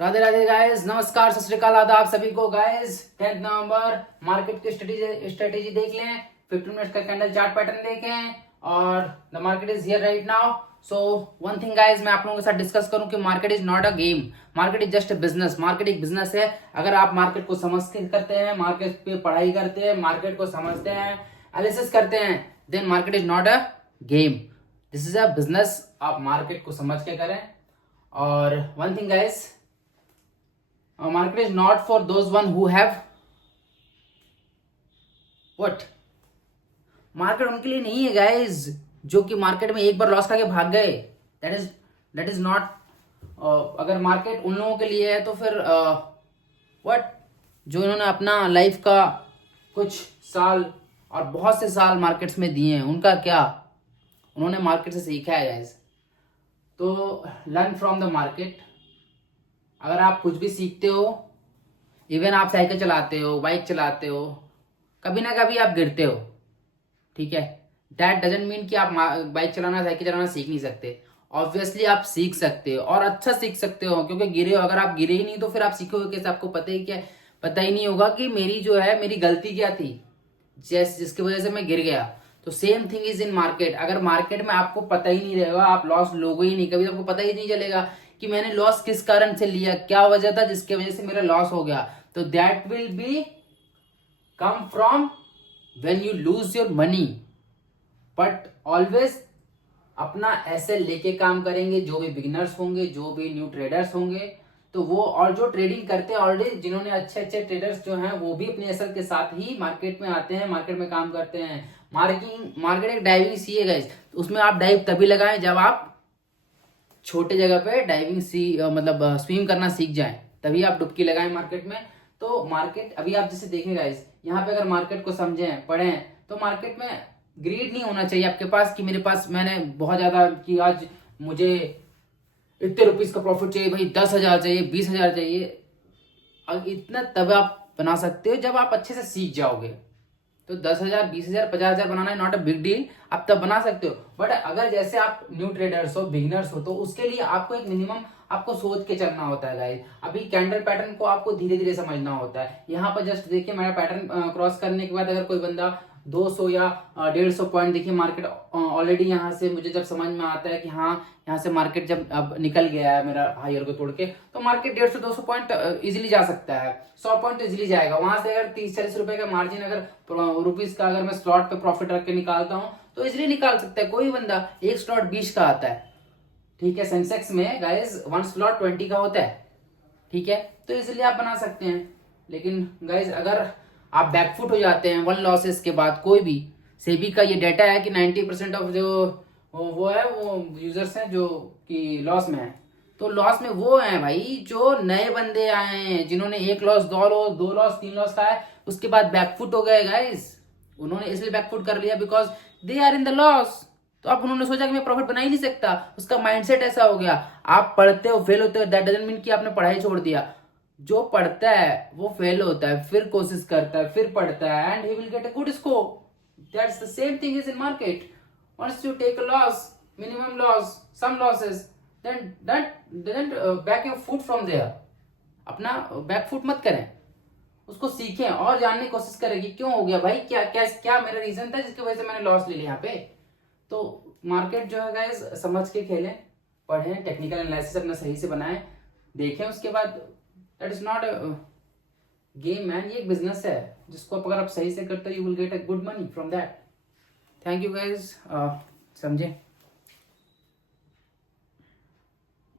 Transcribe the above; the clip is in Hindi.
राधे राधे गाइस, नमस्कार, सत श्री अकाल, आदाब सभी को गाइस। 10 नवंबर मार्केट की स्ट्रेटेजी देख लें, 15 मिनट्स का कैंडल चार्ट पैटर्न देखें और the market is here right now. So one thing guys, मैं आप लोगों के साथ डिस्कस करूं कि market is not a game, market is just a business. Market एक बिजनेस है। अगर आप मार्केट को समझ के करते हैं, मार्केट पे पढ़ाई करते हैं, मार्केट को समझते हैं, एनालिसिस करते हैं, then market is not a game, this is a business. आप मार्केट को समझ के करें। और one thing guys, market is not for those one who have what, market उनके लिए नहीं है गाइस जो कि मार्केट में एक बार लॉस खा के भाग गए। That is not. अगर मार्केट उन लोगों के लिए है तो फिर व्हाट, जो इन्होंने अपना लाइफ का कुछ साल और बहुत से साल मार्केट्स में दिए हैं, उनका क्या, उन्होंने मार्केट से सीखा है गाइस। तो लर्न फ्रॉम द मार्केट। अगर आप कुछ भी सीखते हो, इवन आप साइकिल चलाते हो, बाइक चलाते हो, कभी ना कभी आप गिरते हो, ठीक है। दैट डजंट मीन कि आप बाइक चलाना, साइकिल चलाना सीख नहीं सकते। ऑब्वियसली आप सीख सकते हो और अच्छा सीख सकते हो, क्योंकि गिरे हो। अगर आप गिरे ही नहीं तो फिर आप सीखोगे कैसे? आपको पता ही नहीं होगा कि मेरी जो है, मेरी गलती क्या थी जिसकी वजह से मैं गिर गया। तो same thing is in market. अगर मार्केट में आपको पता ही नहीं रहेगा, आप लॉस लोगे ही नहीं, कभी आपको पता ही नहीं चलेगा कि मैंने लॉस किस कारण से लिया, क्या वजह था जिसके वजह से मेरा लॉस हो गया। तो that will be come from when you lose your money. But always अपना ऐसे लेके काम करेंगे, जो भी बिगिनर्स होंगे, जो भी न्यू ट्रेडर्स होंगे, तो वो, और जो ट्रेडिंग करते हैं ऑलरेडी, जिन्होंने अच्छे अच्छे ट्रेडर्स जो हैं, वो भी अपने एसेट के साथ ही मार्केट में आते हैं, मार्केट में काम करते हैं। मार्केट एक डाइविंग सी है गाइस, उसमें आप डाइव तभी लगाएं जब आप छोटे जगह पे डाइविंग मतलब स्विम करना सीख जाएं, तभी आप डुबकी लगाएं मार्केट में। तो मार्केट अभी आप जैसे देखें गाइस, यहाँ पे अगर मार्केट को समझें, पढ़ें, तो मार्केट में ग्रीड नहीं होना चाहिए आपके पास कि मेरे पास, मैंने बहुत ज्यादा कि आज मुझे इतने रुपीज का प्रॉफिट चाहिए भाई, 10,000 चाहिए, 20,000 चाहिए। अब इतना तब आप बना सकते हो जब आप अच्छे से सीख जाओगे। तो 10,000, 20,000, 50,000 बनाना है नॉट अ बिग डील, आप तब बना सकते हो। बट अगर जैसे आप न्यू ट्रेडर्स हो, बिगिनर्स हो, तो उसके लिए आपको एक मिनिमम आपको सोच के चलना होता है गाइस। अभी कैंडल पैटर्न को आपको धीरे धीरे समझना होता है। यहाँ पर जस्ट देखिए, मेरा पैटर्न क्रॉस करने के बाद अगर कोई बंदा 200 या 150 पॉइंट, देखिए मार्केट ऑलरेडी यहाँ से मुझे जब समझ में आता है कि हाँ, यहाँ से मार्केट जब अब निकल गया है मेरा हायर को तोड़ के, तो मार्केट 150-200 पॉइंट इजीली जा सकता है, 100 पॉइंट तो इजीली जाएगा। वहां से अगर 30-40 रुपए का मार्जिन, अगर रुपीज का अगर मैं स्लॉट पे प्रॉफिट रख के निकालता हूँ, तो इजीली निकाल सकता है कोई बंदा। एक स्लॉट 20 का आता है, ठीक है। सेंसेक्स में गाइज 1 स्लॉट 20 का होता है, ठीक है। तो इजीली आप बना सकते हैं। लेकिन गाइज अगर आप बैकफुट हो जाते हैं 1 लॉसेस के बाद, कोई भी, सेबी का ये डाटा है कि 90% ऑफ जो वो है, वो यूजर्स हैं जो कि लॉस में है। तो लॉस में वो हैं भाई जो नए बंदे आए हैं, जिन्होंने 1 लॉस, 2 लॉस, 2 लॉस, 3 लॉस खाया, उसके बाद बैकफुट हो गए गाइज। उन्होंने इसलिए बैकफुट कर लिया because they are in the loss. तो अब उन्होंने सोचा कि मैं प्रॉफिट बना ही नहीं सकता, उसका माइंडसेट ऐसा हो गया। आप पढ़ते हो, फेल होते हो, दैट डजंट मीन कि आपने पढ़ाई छोड़ दिया। जो पढ़ता है वो फेल होता है, फिर कोशिश करता है, फिर पढ़ता है, and he will get a good score. That's the same thing is in market. Once you take a loss, minimum loss, some losses, then that doesn't back your foot from there. अपना बैक फुट मत करें, उसको सीखें और जानने की कोशिश करें कि क्यों हो गया भाई, क्या क्या क्या मेरा रीजन था जिसकी वजह से मैंने लॉस ले लिया यहाँ पे। तो मार्केट जो है गाइस, समझ के खेलें, पढ़ें, टेक्निकल एनालिसिस अपना सही से बनाएं, देखें, उसके बाद। That is not a game man, ये एक बिजनेस है जिसको अगर आप सही से करते हो, you will get a good money from that. Thank you guys, समझे।